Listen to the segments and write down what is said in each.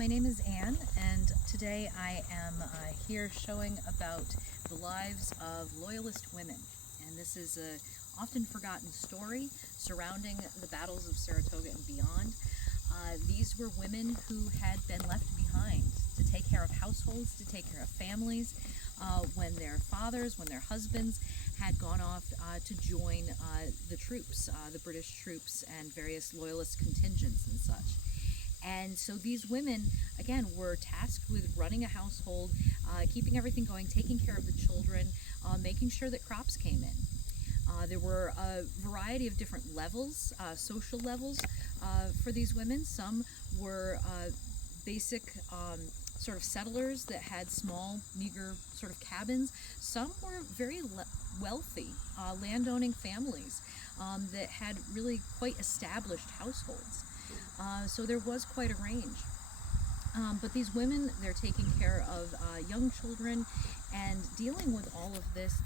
my name is Anne, and today I am here showing about the lives of Loyalist women. And this is an often forgotten story surrounding the battles of Saratoga and beyond. These were women who had been left behind to take care of households, to take care of families, when their fathers, when their husbands had gone off to join the troops, the British troops and various Loyalist contingents and such. And so these women, again, were tasked with running a household, keeping everything going, taking care of the children, making sure that crops came in. There were a variety of different levels, social levels for these women. Some were basic sort of settlers that had small, meager sort of cabins. Some were very wealthy, landowning families that had really quite established households. So there was quite a range. But these women, they're taking care of young children and dealing with all of this.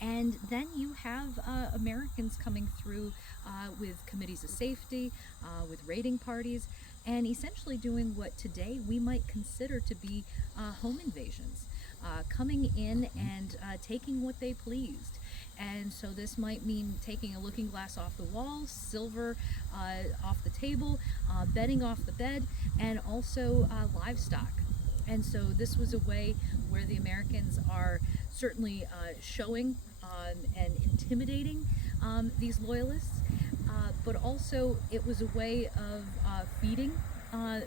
And then you have Americans coming through with committees of safety, with raiding parties, and essentially doing what today we might consider to be home invasions, coming in and taking what they pleased. And so this might mean taking a looking glass off the wall, silver off the table, bedding off the bed, and also livestock. And so this was a way where the Americans are certainly showing and intimidating these Loyalists, but also it was a way of feeding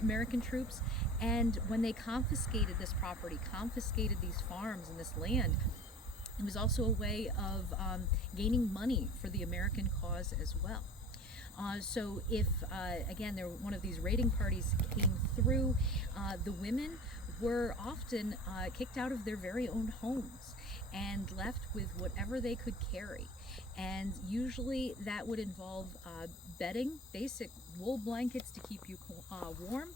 American troops. And when they confiscated this property, confiscated these farms and this land, it was also a way of gaining money for the American cause as well. So if, again, one of these raiding parties came through, the women were often kicked out of their very own homes and left with whatever they could carry. And usually that would involve bedding, basic wool blankets to keep you warm.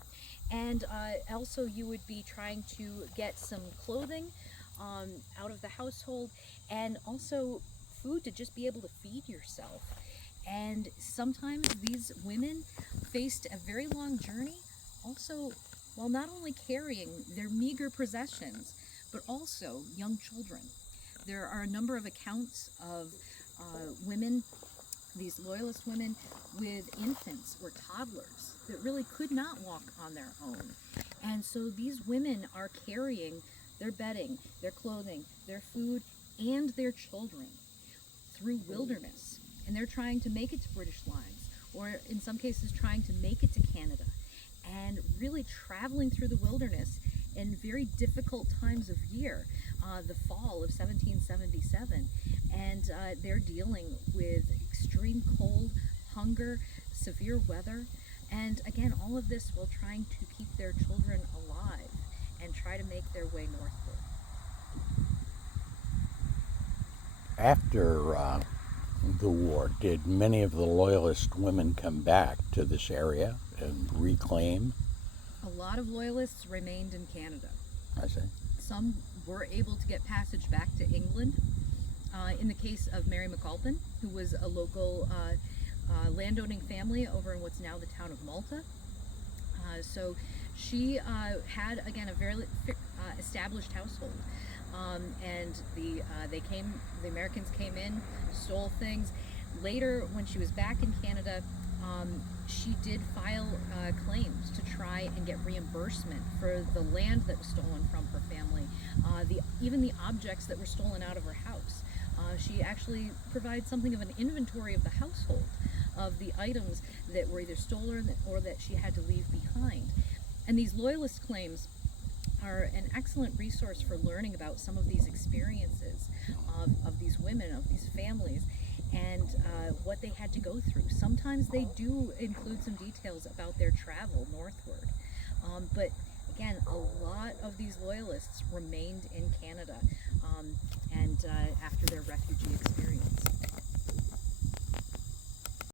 And also you would be trying to get some clothing out of the household, and also food to just be able to feed yourself. And sometimes these women faced a very long journey, also while not only carrying their meager possessions, but also young children. There are a number of accounts of women, these Loyalist women, with infants or toddlers that really could not walk on their own. And so these women are carrying their bedding, their clothing, their food, and their children through wilderness. And they're trying to make it to British lines, or in some cases trying to make it to Canada, and really traveling through the wilderness in very difficult times of year, the fall of 1777. And they're dealing with extreme cold, hunger, severe weather, and again, all of this while trying to keep their children alive and try to make their way northward. After the war, did many of the Loyalist women come back to this area and reclaim? A lot of Loyalists remained in Canada. I see. Some were able to get passage back to England. In the case of Mary McAlpin, who was a local landowning family over in what's now the town of Malta. So she had, again, a very established household. And the Americans came in, stole things. Later, when she was back in Canada, she did file claims to try and get reimbursement for the land that was stolen from her family, even the objects that were stolen out of her house. She actually provides something of an inventory of the household, of the items that were either stolen or that she had to leave behind. And these Loyalist claims are an excellent resource for learning about some of these experiences of these women, of these families, and what they had to go through. Sometimes they do include some details about their travel northward. But again, a lot of these Loyalists remained in Canada and after their refugee experience.